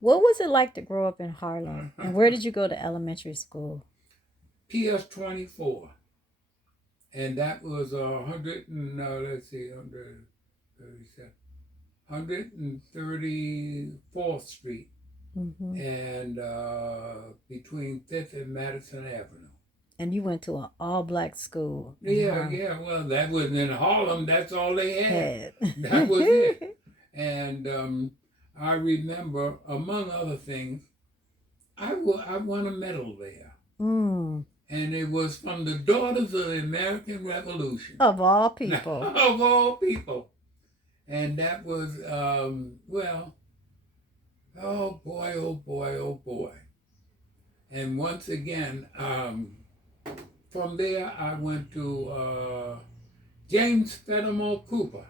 What was it like to grow up in Harlem? And where did you go to elementary school? PS 24, and that was 100 and let's see, 137, 134th Street, Hmm. and between Fifth and Madison Avenue. And you went to an all black school in Yeah, Harlem. yeah. Well, that was in Harlem. That's all they had. Had. That was it. And I remember, among other things, I won a medal there, Mm, and it was from the Daughters of the American Revolution, of all people. of all people. And that was well, oh boy, oh boy, oh boy. And once again, from there I went to James Fenimore Cooper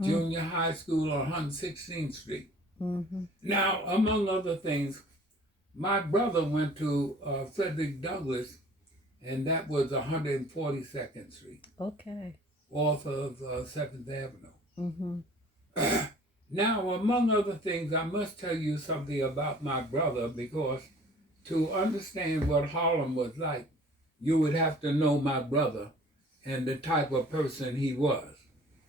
Mm, Junior High School on 116th Street. mm-hmm. Now, among other things, my brother went to Frederick Douglass, and that was 142nd Street, Okay. off of 7th Avenue. Mm-hmm. Now, among other things, I must tell you something about my brother, because to understand what Harlem was like, you would have to know my brother and the type of person he was.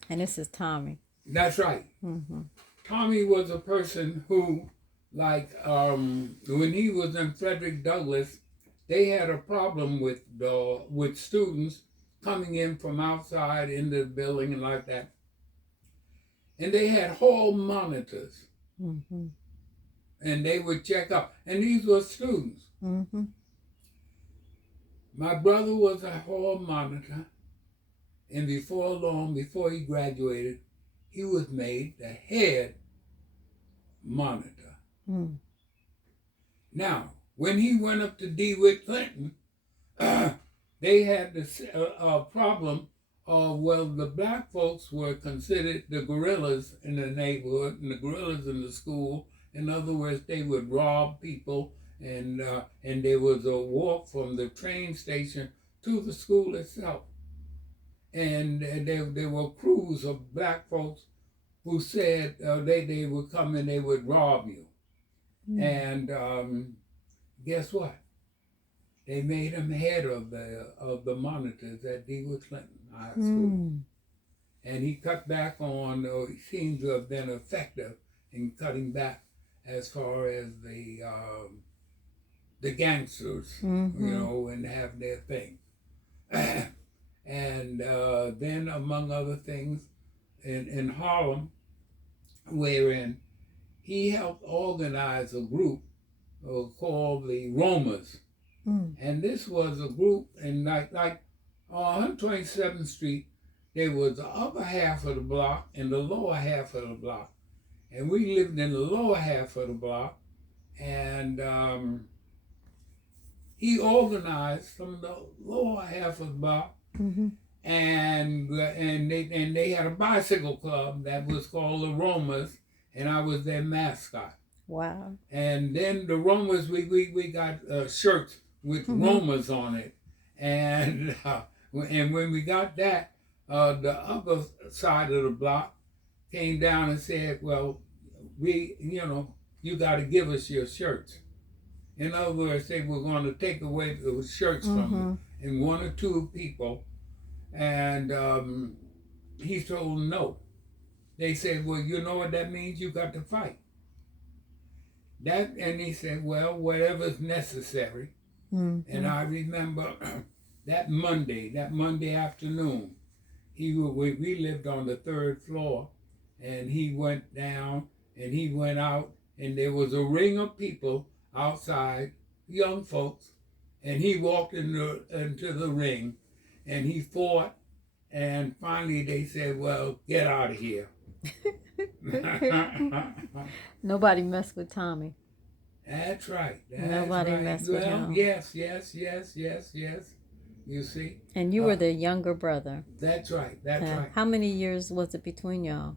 And this is Tommy. That's right. Mm-hmm. Tommy was a person who, like, when he was in Frederick Douglass, they had a problem with students coming in from outside into the building and like that, and they had hall monitors, Mm-hmm. and they would check up, and these were students. Mm-hmm. My brother was a hall monitor, and before long, before he graduated, he was made the head monitor. Mm. Now, when he went up to DeWitt Clinton, they had this problem of, well, the black folks were considered the guerrillas in the neighborhood and the guerrillas in the school. In other words, they would rob people, and there was a walk from the train station to the school itself. And there were crews of black folks who said they would come and they would rob you. Mm. And guess what? They made him head of the monitors at DeWitt Clinton High School, and he cut back on. Or he seemed to have been effective in cutting back as far as the gangsters, and have their thing. And then, among other things, in Harlem, wherein he helped organize a group called the Romas. Mm. And this was a group, and like on 127th Street, there was the upper half of the block and the lower half of the block. And we lived in the lower half of the block, and he organized from the lower half of the block, Mm-hmm. and they had a bicycle club that was called the Romas, and I was their mascot. Wow. And then the Romas, we got shirts with Romas on it, and when we got that, the other side of the block came down and said, well, you got to give us your shirts. In other words, they were going to take away the shirts from you, and one or two people, and he told them no. They said, well, you know what that means? You got to fight. And he said, well, whatever's necessary. Mm-hmm. And I remember that Monday afternoon, we lived on the third floor, and he went down and he went out, and there was a ring of people outside, young folks, and he walked into the ring, and he fought, and finally they said, well, get out of here. Nobody messed with Tommy. That's right. Nobody messed with him. Yes. You see. And you were the younger brother. That's right. Right. How many years was it between y'all?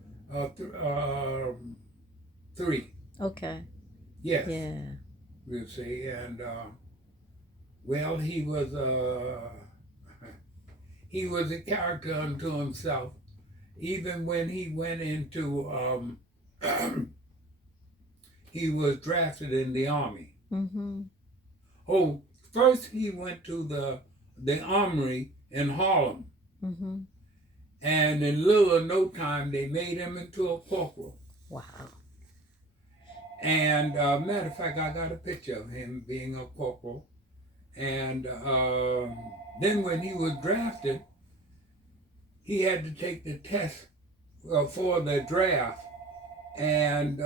3. Okay. Yes. Yeah. You see, and well, he was a character unto himself. Even when he went into he was drafted in the Army. Mm-hmm. Oh, first he went to the armory in Harlem. Mm-hmm. And in little or no time, they made him into a corporal. Wow. And matter of fact, I got a picture of him being a corporal. And then when he was drafted, he had to take the test for the draft. And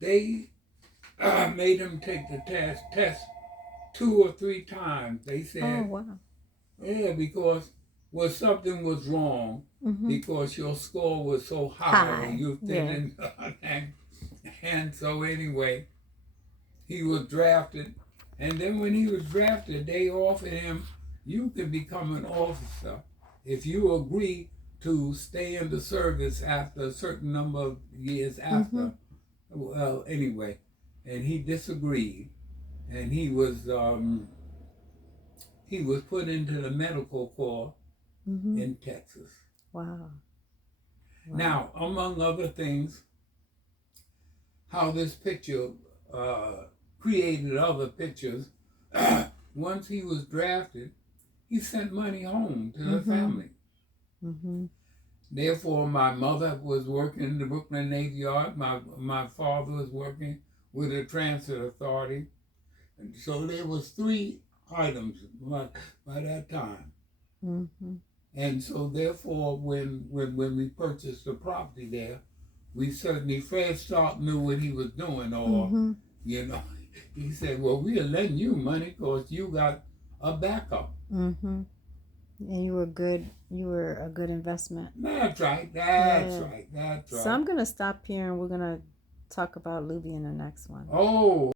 they made him take the test 2 or 3 times. They said, oh, wow. Yeah, because something was wrong, Mm-hmm. because your score was so high. High, You yeah. didn't, and so anyway, he was drafted, and then when he was drafted, they offered him, you can become an officer if you agree to stay in the service after a certain number of years after. Mm-hmm. Well, anyway, and he disagreed, and he was put into the medical corps Mm-hmm. in Texas. Wow. Wow. Now, among other things, how this picture created other pictures. Once he was drafted, he sent money home to the Mm-hmm. family. Mm-hmm. Therefore, my mother was working in the Brooklyn Navy Yard. My father was working with the Transit Authority. And so there was 3 items by that time. Mm-hmm. And so therefore, when we purchased the property there, we certainly, Fred Stark knew what he was doing, or, Mm-hmm. you know, he said, well, we are lending you money because you got a backup. Mm-hmm. And you were good. You were a good investment. That's right. So I'm going to stop here and we're going to talk about Luby in the next one. Oh.